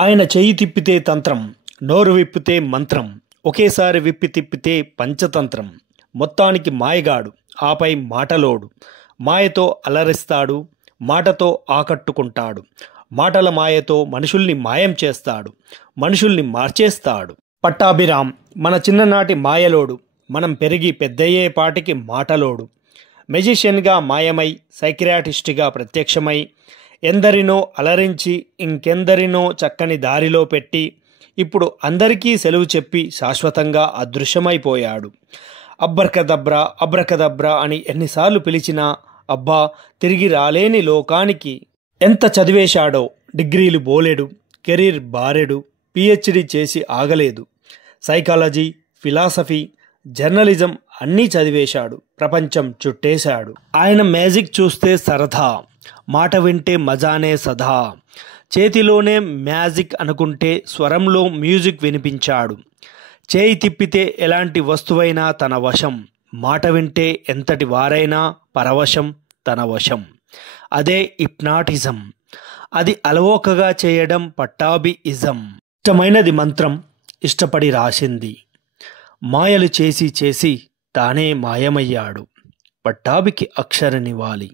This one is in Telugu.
ఆయన చెయ్యి తిప్పితే తంత్రం, నోరు విప్పితే మంత్రం, ఒకేసారి విప్పి తిప్పితే పంచతంత్రం. మొత్తానికి మాయగాడు, ఆపై మాటలోడు. మాయతో అలరిస్తాడు, మాటతో ఆకట్టుకుంటాడు. మాటల మాయతో మనుషుల్ని మాయం చేస్తాడు, మనుషుల్ని మార్చేస్తాడు. పట్టాభిరామ్ మన చిన్ననాటి మాయలోడు, మనం పెరిగి పెద్దయ్యేపాటికి మాటలోడు. మెజిషియన్గా మాయమై, సైకియాట్రిస్ట్గా ప్రత్యక్షమై, ఎందరినో అలరించి ఇంకెందరినో చక్కని దారిలో పెట్టి ఇప్పుడు అందరికీ సెలవు చెప్పి శాశ్వతంగా అదృశ్యమైపోయాడు. అబ్రకదబ్రా అబ్రకదబ్రా అని ఎన్నిసార్లు పిలిచినా అబ్బా తిరిగి రాలేని లోకానికి. ఎంత చదివేశాడో, డిగ్రీలు బోలెడు, కెరీర్ బారెడు, పిహెచ్డి చేసి ఆగలేదు. సైకాలజీ, ఫిలాసఫీ, జర్నలిజం అన్నీ చదివేశాడు, ప్రపంచం చుట్టేశాడు. ఆయన మ్యాజిక్ చూస్తే సరదా, మాట వింటే మజానే సదా. చేతిలోనే మ్యాజిక్ అనుకుంటే స్వరంలో మ్యూజిక్ వినిపించాడు. చేయి తిప్పితే ఎలాంటి వస్తువైనా తన వశం, మాట వింటే ఎంతటి వారైనా పరవశం తన వశం. అదే హిప్నాటిజం, అది అలవోకగా చేయడం పట్టాభియిజం. ఇష్టమైనది మంత్రం, ఇష్టపడి రాసింది. మాయలు చేసి చేసి తానే మాయమయ్యాడు. పట్టాభికి అక్షర నివాలి.